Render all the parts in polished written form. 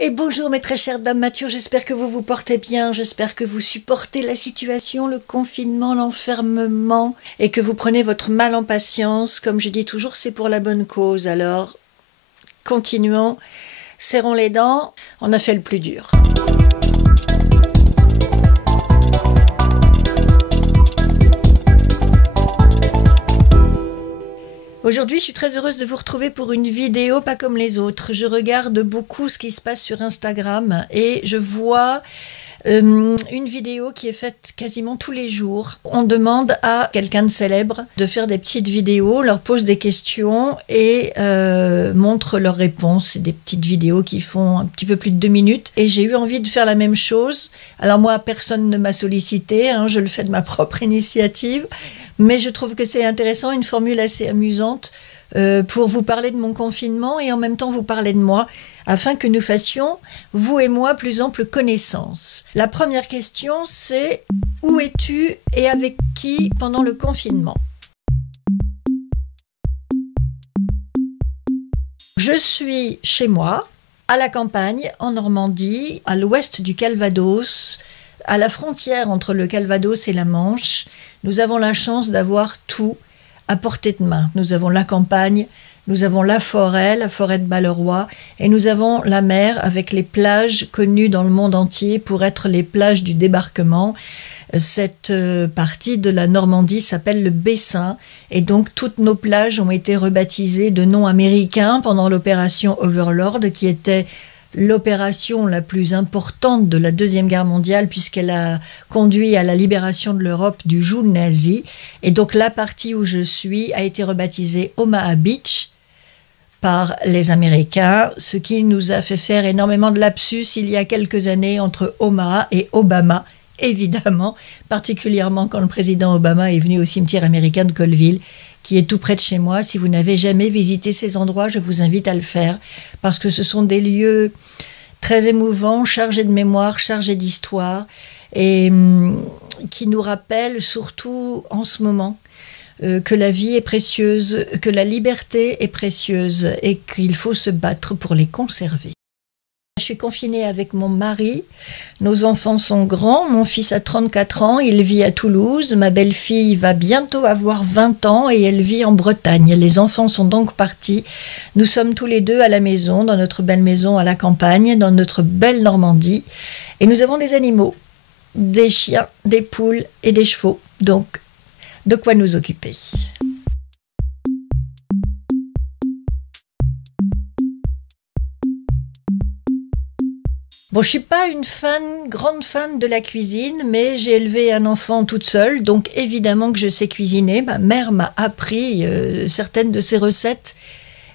Et bonjour mes très chères dames Mathieu, j'espère que vous vous portez bien, j'espère que vous supportez la situation, le confinement, l'enfermement et que vous prenez votre mal en patience. Comme je dis toujours, c'est pour la bonne cause, alors continuons, serrons les dents, on a fait le plus dur. Aujourd'hui, je suis très heureuse de vous retrouver pour une vidéo pas comme les autres. Je regarde beaucoup ce qui se passe sur Instagram et je vois une vidéo qui est faite quasiment tous les jours. On demande à quelqu'un de célèbre de faire des petites vidéos, leur pose des questions et montre leurs réponses. C'est des petites vidéos qui font un petit peu plus de 2 minutes. Et j'ai eu envie de faire la même chose. Alors moi, personne ne m'a sollicité, je le fais de ma propre initiative. Mais je trouve que c'est intéressant, une formule assez amusante pour vous parler de mon confinement et en même temps vous parler de moi, afin que nous fassions, vous et moi, plus ample connaissance. La première question, c'est « Où es-tu et avec qui pendant le confinement ?» Je suis chez moi, à la campagne, en Normandie, à l'ouest du Calvados, à la frontière entre le Calvados et la Manche. Nous avons la chance d'avoir tout à portée de main. Nous avons la campagne, nous avons la forêt de Balleroy, et nous avons la mer avec les plages connues dans le monde entier pour être les plages du débarquement. Cette partie de la Normandie s'appelle le Bessin, et donc toutes nos plages ont été rebaptisées de noms américains pendant l'opération Overlord, qui était l'opération la plus importante de la Deuxième Guerre mondiale puisqu'elle a conduit à la libération de l'Europe du joug nazi. Et donc la partie où je suis a été rebaptisée Omaha Beach par les Américains, ce qui nous a fait faire énormément de lapsus il y a quelques années entre Omaha et Obama, évidemment, particulièrement quand le président Obama est venu au cimetière américain de Colville, qui est tout près de chez moi. Si vous n'avez jamais visité ces endroits, je vous invite à le faire, parce que ce sont des lieux très émouvants, chargés de mémoire, chargés d'histoire, et qui nous rappellent, surtout en ce moment, que la vie est précieuse, que la liberté est précieuse, et qu'il faut se battre pour les conserver. Je suis confinée avec mon mari, nos enfants sont grands, mon fils a 34 ans, il vit à Toulouse, ma belle-fille va bientôt avoir 20 ans et elle vit en Bretagne. Les enfants sont donc partis, nous sommes tous les deux à la maison, dans notre belle maison à la campagne, dans notre belle Normandie, et nous avons des animaux, des chiens, des poules et des chevaux, donc de quoi nous occuper. Bon, je suis pas une grande fan de la cuisine, mais j'ai élevé un enfant toute seule, donc évidemment que je sais cuisiner. Ma mère m'a appris certaines de ses recettes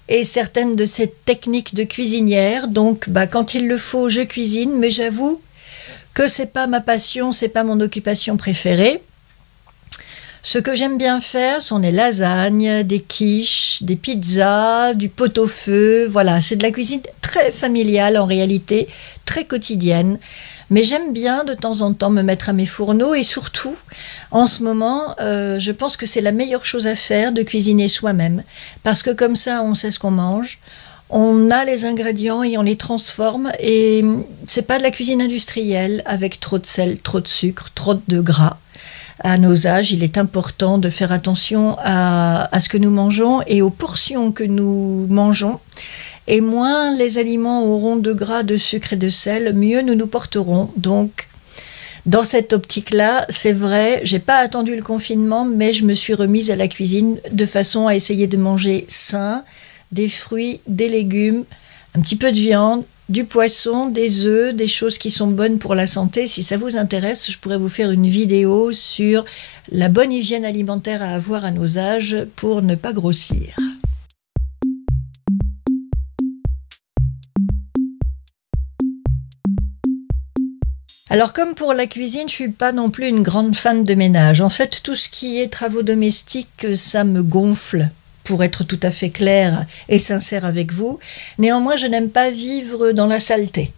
et certaines de ses techniques de cuisinière, donc quand il le faut, je cuisine, mais j'avoue que c'est pas ma passion, c'est pas mon occupation préférée. Ce que j'aime bien faire sont des lasagnes, des quiches, des pizzas, du pot-au-feu. Voilà, c'est de la cuisine très familiale en réalité, très quotidienne. Mais j'aime bien de temps en temps me mettre à mes fourneaux et surtout, en ce moment, je pense que c'est la meilleure chose à faire de cuisiner soi-même. Parce que comme ça, on sait ce qu'on mange, on a les ingrédients et on les transforme. Et c'est pas de la cuisine industrielle avec trop de sel, trop de sucre, trop de gras. À nos âges, il est important de faire attention à ce que nous mangeons et aux portions que nous mangeons. Et moins les aliments auront de gras, de sucre et de sel, mieux nous nous porterons. Donc, dans cette optique-là, c'est vrai, j'ai pas attendu le confinement, mais je me suis remise à la cuisine de façon à essayer de manger sain, des fruits, des légumes, un petit peu de viande, du poisson, des œufs, des choses qui sont bonnes pour la santé. Si ça vous intéresse, je pourrais vous faire une vidéo sur la bonne hygiène alimentaire à avoir à nos âges pour ne pas grossir. Alors comme pour la cuisine, je ne suis pas non plus une grande fan de ménage. En fait, tout ce qui est travaux domestiques, ça me gonfle, pour être tout à fait claire et sincère avec vous. Néanmoins, je n'aime pas vivre dans la saleté.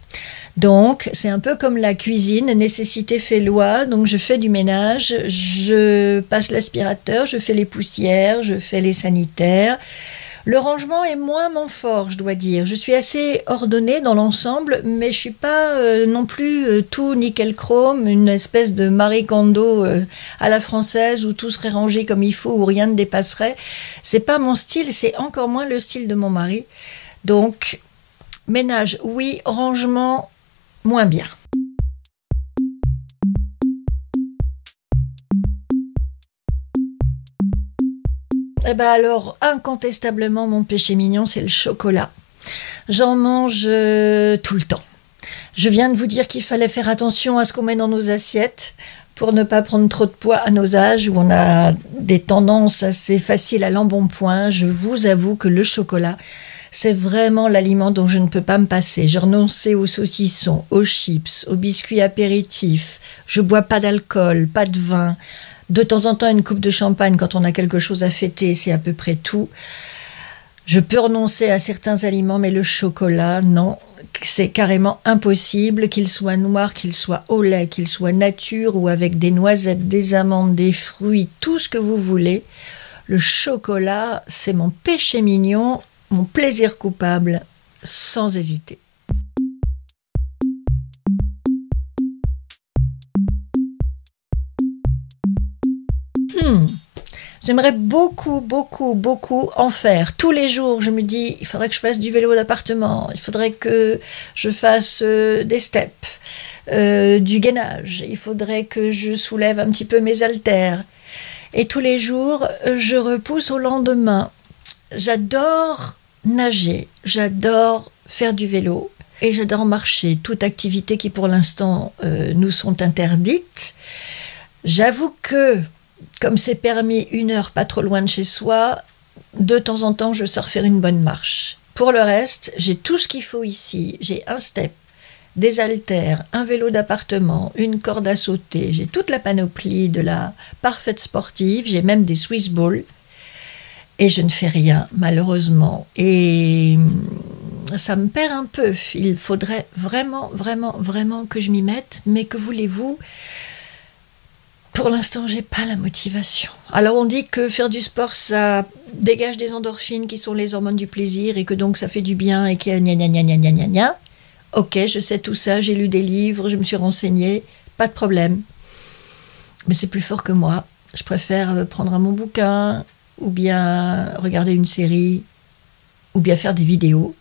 Donc, c'est un peu comme la cuisine, nécessité fait loi. Donc, je fais du ménage, je passe l'aspirateur, je fais les poussières, je fais les sanitaires, Le rangement est moins mon fort, je dois dire. Je suis assez ordonnée dans l'ensemble, mais je suis pas non plus tout nickel chrome, une espèce de Marie Kondo à la française où tout serait rangé comme il faut, où rien ne dépasserait. C'est pas mon style, c'est encore moins le style de mon mari. Donc, ménage, oui, rangement, moins bien. Eh ben alors, incontestablement, mon péché mignon, c'est le chocolat. J'en mange tout le temps. Je viens de vous dire qu'il fallait faire attention à ce qu'on met dans nos assiettes pour ne pas prendre trop de poids à nos âges où on a des tendances assez faciles à l'embonpoint. Je vous avoue que le chocolat, c'est vraiment l'aliment dont je ne peux pas me passer. J'ai renoncé aux saucissons, aux chips, aux biscuits apéritifs. Je bois pas d'alcool, pas de vin. De temps en temps, une coupe de champagne quand on a quelque chose à fêter, c'est à peu près tout. Je peux renoncer à certains aliments, mais le chocolat, non. C'est carrément impossible, qu'il soit noir, qu'il soit au lait, qu'il soit nature ou avec des noisettes, des amandes, des fruits, tout ce que vous voulez. Le chocolat, c'est mon péché mignon, mon plaisir coupable, sans hésiter. J'aimerais beaucoup, beaucoup, beaucoup en faire. Tous les jours, je me dis, il faudrait que je fasse du vélo d'appartement, il faudrait que je fasse des steps, du gainage, il faudrait que je soulève un petit peu mes haltères. Et tous les jours, je repousse au lendemain. J'adore nager, j'adore faire du vélo et j'adore marcher, toute activité qui pour l'instant nous sont interdites. J'avoue que comme c'est permis 1 heure pas trop loin de chez soi, de temps en temps, je sors faire une bonne marche. Pour le reste, j'ai tout ce qu'il faut ici. J'ai un step, des haltères, un vélo d'appartement, une corde à sauter. J'ai toute la panoplie de la parfaite sportive. J'ai même des Swiss balls. Et je ne fais rien, malheureusement. Et ça me perd un peu. Il faudrait vraiment, vraiment, vraiment que je m'y mette. Mais que voulez-vous ? Pour l'instant, j'ai pas la motivation. Alors on dit que faire du sport, ça dégage des endorphines qui sont les hormones du plaisir et que donc ça fait du bien et que gna gna gna gna gna gna gna. Ok, je sais tout ça, j'ai lu des livres, je me suis renseignée, pas de problème. Mais c'est plus fort que moi. Je préfère prendre un bon bouquin ou bien regarder une série ou bien faire des vidéos.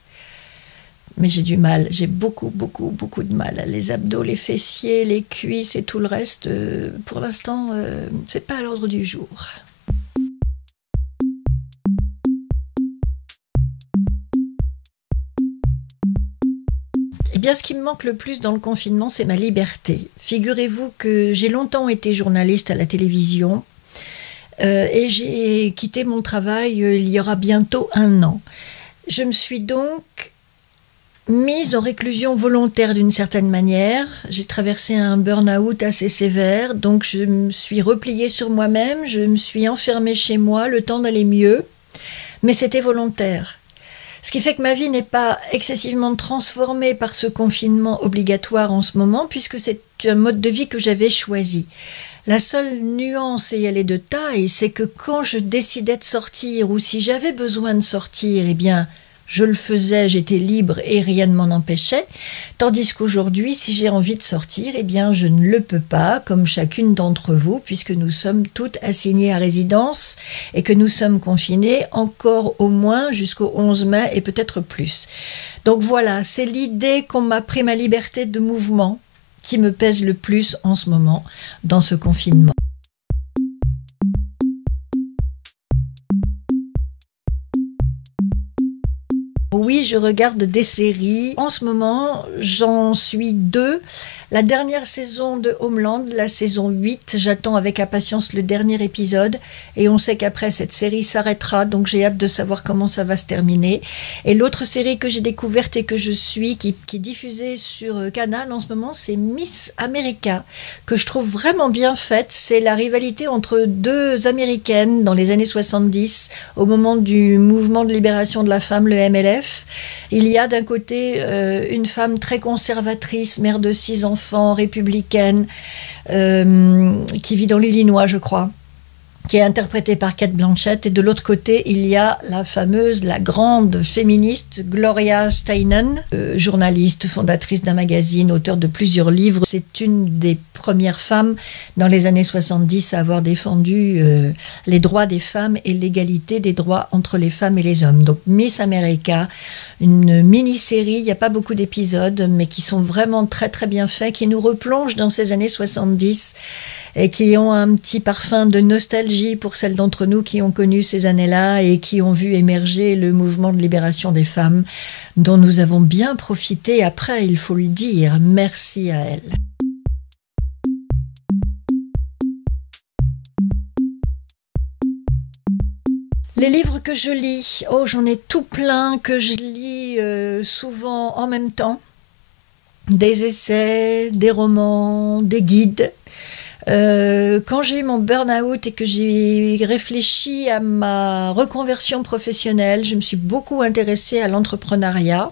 Mais j'ai du mal, j'ai beaucoup, beaucoup, beaucoup de mal. Les abdos, les fessiers, les cuisses et tout le reste, pour l'instant, c'est pas à l'ordre du jour. Eh bien, ce qui me manque le plus dans le confinement, c'est ma liberté. Figurez-vous que j'ai longtemps été journaliste à la télévision et j'ai quitté mon travail il y aura bientôt 1 an. Je me suis donc mise en réclusion volontaire d'une certaine manière. J'ai traversé un burn-out assez sévère, donc je me suis repliée sur moi-même, je me suis enfermée chez moi, le temps d'aller mieux, mais c'était volontaire. Ce qui fait que ma vie n'est pas excessivement transformée par ce confinement obligatoire en ce moment, puisque c'est un mode de vie que j'avais choisi. La seule nuance, et elle est de taille, c'est que quand je décidais de sortir, ou si j'avais besoin de sortir, eh bien, je le faisais, j'étais libre et rien ne m'en empêchait. Tandis qu'aujourd'hui, si j'ai envie de sortir, eh bien, je ne le peux pas, comme chacune d'entre vous, puisque nous sommes toutes assignées à résidence et que nous sommes confinés encore au moins jusqu'au 11 mai et peut-être plus. Donc voilà, c'est l'idée qu'on m'a pris ma liberté de mouvement qui me pèse le plus en ce moment dans ce confinement. Oui, je regarde des séries. En ce moment, j'en suis 2. La dernière saison de Homeland, la saison 8. J'attends avec impatience le dernier épisode. Et on sait qu'après, cette série s'arrêtera. Donc, j'ai hâte de savoir comment ça va se terminer. Et l'autre série que j'ai découverte et que je suis, qui est diffusée sur Canal en ce moment, c'est Miss America, que je trouve vraiment bien faite. C'est la rivalité entre 2 Américaines dans les années 70, au moment du mouvement de libération de la femme, le MLF. Il y a d'un côté une femme très conservatrice, mère de 6 enfants, républicaine, qui vit dans l'Illinois, je crois. qui est interprétée par Cate Blanchett. Et de l'autre côté, il y a la fameuse, la grande féministe Gloria Steinem, journaliste, fondatrice d'un magazine, auteure de plusieurs livres. C'est une des premières femmes dans les années 70 à avoir défendu les droits des femmes et l'égalité des droits entre les femmes et les hommes. Donc Miss America, une mini-série, il n'y a pas beaucoup d'épisodes, mais qui sont vraiment très très bien faits, qui nous replongent dans ces années 70 et qui ont un petit parfum de nostalgie pour celles d'entre nous qui ont connu ces années-là et qui ont vu émerger le mouvement de libération des femmes dont nous avons bien profité après, il faut le dire. Merci à elles. Les livres que je lis, oh, j'en ai tout plein que je lis souvent en même temps. Des essais, des romans, des guides. Quand j'ai eu mon burn-out et que j'ai réfléchi à ma reconversion professionnelle, je me suis beaucoup intéressée à l'entrepreneuriat.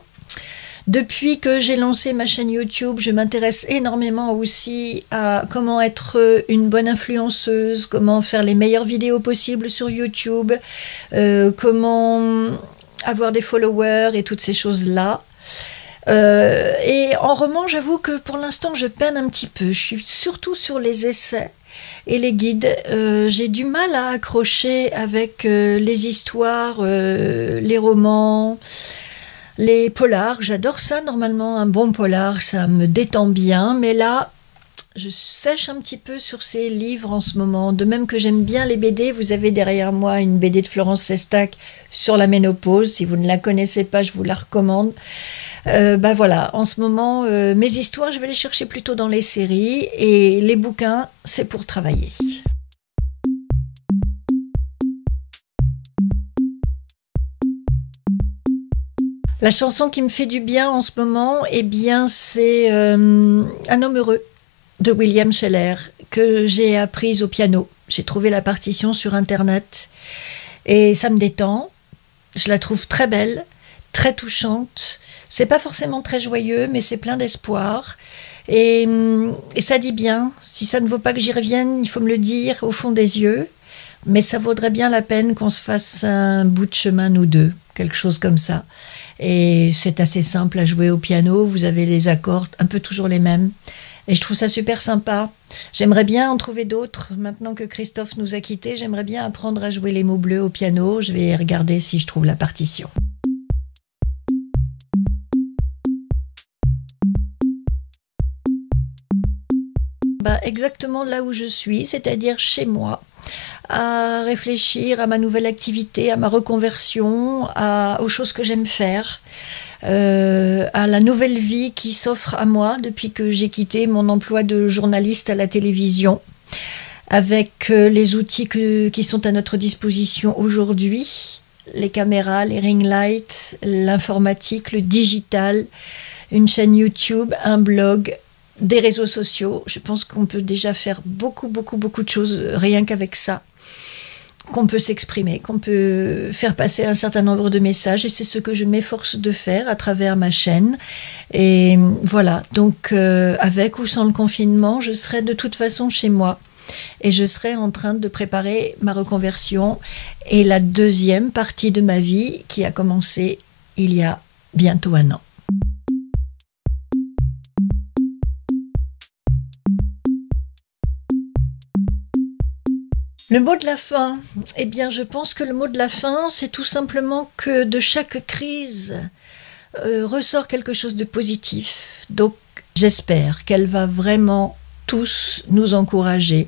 Depuis que j'ai lancé ma chaîne YouTube, je m'intéresse énormément aussi à comment être une bonne influenceuse, comment faire les meilleures vidéos possibles sur YouTube, comment avoir des followers et toutes ces choses-là. Et en roman, j'avoue que pour l'instant, je peine un petit peu. Je suis surtout sur les essais et les guides. J'ai du mal à accrocher avec les histoires, les romans, les polars. J'adore ça, normalement, un bon polar, ça me détend bien. Mais là, je sèche un petit peu sur ces livres en ce moment. De même que j'aime bien les BD, vous avez derrière moi une BD de Florence Sestac sur la ménopause. Si vous ne la connaissez pas, je vous la recommande. Voilà, en ce moment, mes histoires, je vais les chercher plutôt dans les séries et les bouquins, c'est pour travailler. La chanson qui me fait du bien en ce moment, eh bien, c'est Un homme heureux de William Sheller que j'ai apprise au piano. J'ai trouvé la partition sur Internet et ça me détend. Je la trouve très belle, très touchante. C'est pas forcément très joyeux, mais c'est plein d'espoir. Et ça dit bien. Si ça ne vaut pas que j'y revienne, il faut me le dire au fond des yeux. Mais ça vaudrait bien la peine qu'on se fasse un bout de chemin, nous deux. Quelque chose comme ça. Et c'est assez simple à jouer au piano. Vous avez les accords, un peu toujours les mêmes. Et je trouve ça super sympa. J'aimerais bien en trouver d'autres. Maintenant que Christophe nous a quittés, j'aimerais bien apprendre à jouer les mots bleus au piano. Je vais regarder si je trouve la partition. Exactement là où je suis, c'est-à-dire chez moi, à réfléchir à ma nouvelle activité, à ma reconversion, aux choses que j'aime faire, à la nouvelle vie qui s'offre à moi depuis que j'ai quitté mon emploi de journaliste à la télévision, avec les outils qui sont à notre disposition aujourd'hui, les caméras, les ring lights, l'informatique, le digital, une chaîne YouTube, un blog, des réseaux sociaux. Je pense qu'on peut déjà faire beaucoup de choses rien qu'avec ça, qu'on peut s'exprimer, qu'on peut faire passer un certain nombre de messages et c'est ce que je m'efforce de faire à travers ma chaîne. Et voilà, donc avec ou sans le confinement, je serai de toute façon chez moi et je serai en train de préparer ma reconversion et la deuxième partie de ma vie qui a commencé il y a bientôt 1 an. Le mot de la fin, eh bien je pense que le mot de la fin, c'est tout simplement que de chaque crise ressort quelque chose de positif. Donc j'espère qu'elle va vraiment tous nous encourager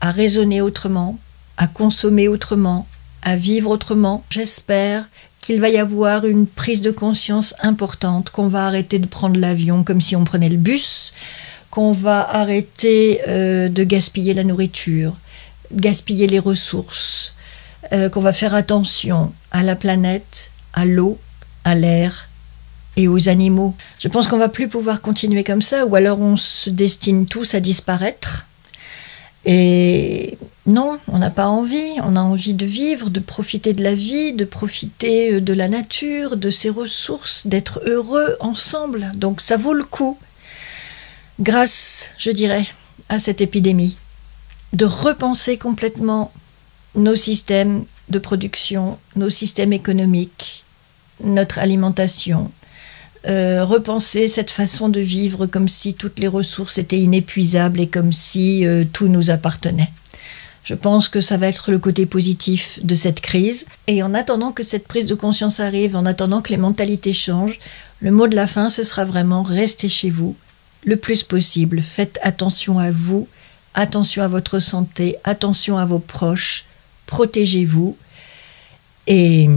à raisonner autrement, à consommer autrement, à vivre autrement. J'espère qu'il va y avoir une prise de conscience importante, qu'on va arrêter de prendre l'avion comme si on prenait le bus, qu'on va arrêter de gaspiller la nourriture, gaspiller les ressources, qu'on va faire attention à la planète, à l'eau, à l'air et aux animaux. Je pense qu'on ne va plus pouvoir continuer comme ça, ou alors on se destine tous à disparaître. Et non, on n'a pas envie. On a envie de vivre, de profiter de la vie, de profiter de la nature, de ses ressources, d'être heureux ensemble. Donc ça vaut le coup, grâce, je dirais, à cette épidémie, de repenser complètement nos systèmes de production, nos systèmes économiques, notre alimentation, repenser cette façon de vivre comme si toutes les ressources étaient inépuisables et comme si tout nous appartenait. Je pense que ça va être le côté positif de cette crise. Et en attendant que cette prise de conscience arrive, en attendant que les mentalités changent, le mot de la fin, ce sera vraiment restez chez vous le plus possible. Faites attention à vous, attention à votre santé, attention à vos proches, protégez-vous et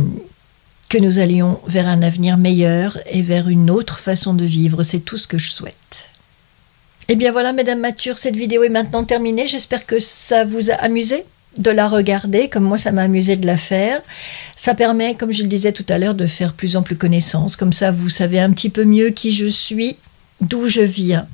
que nous allions vers un avenir meilleur et vers une autre façon de vivre. C'est tout ce que je souhaite. Et bien voilà, Mesdames Matures, cette vidéo est maintenant terminée. J'espère que ça vous a amusé de la regarder, comme moi ça m'a amusé de la faire. Ça permet, comme je le disais tout à l'heure, de faire plus en plus connaissance. Comme ça, vous savez un petit peu mieux qui je suis, d'où je viens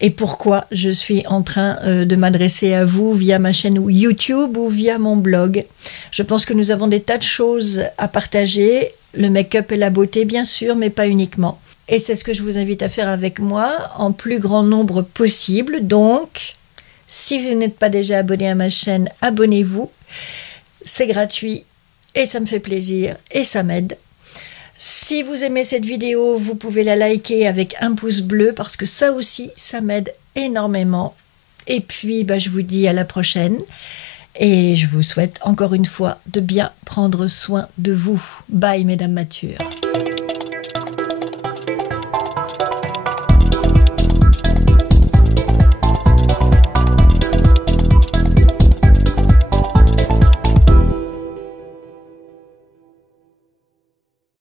et pourquoi je suis en train de m'adresser à vous via ma chaîne YouTube ou via mon blog. Je pense que nous avons des tas de choses à partager, le make-up et la beauté bien sûr, mais pas uniquement. Et c'est ce que je vous invite à faire avec moi en plus grand nombre possible. Donc, si vous n'êtes pas déjà abonné à ma chaîne, abonnez-vous. C'est gratuit et ça me fait plaisir et ça m'aide. Si vous aimez cette vidéo, vous pouvez la liker avec un pouce bleu parce que ça aussi, ça m'aide énormément. Et puis, je vous dis à la prochaine. Et je vous souhaite encore une fois de bien prendre soin de vous. Bye, Mesdames Matures.